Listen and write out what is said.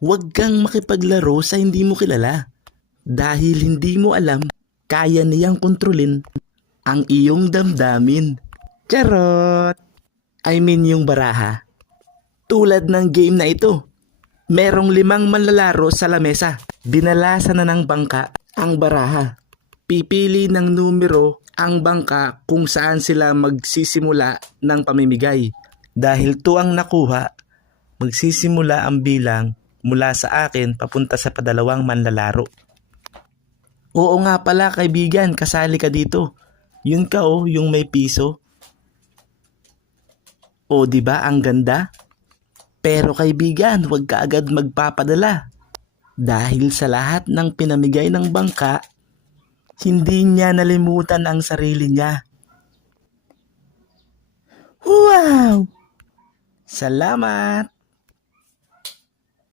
Huwag kang makipaglaro sa hindi mo kilala dahil hindi mo alam kaya niyang kontrolin ang iyong damdamin. Charot! I mean yung baraha. Tulad ng game na ito, merong 5 manlalaro sa lamesa. Binalasan na ng bangka ang baraha. Pipili ng numero ang bangka kung saan sila magsisimula ng pamimigay. Dahil 2 ang nakuha, magsisimula ang bilang mula sa akin papunta sa padalawang manlalaro. Oo nga pala kaibigan, kasali ka dito. Yun ka yung may piso. O di ba ang ganda? Pero kaibigan, huwag ka agad magpapadala. Dahil sa lahat ng pinamigay ng bangka, hindi niya nalimutan ang sarili niya. Wow! Salamat!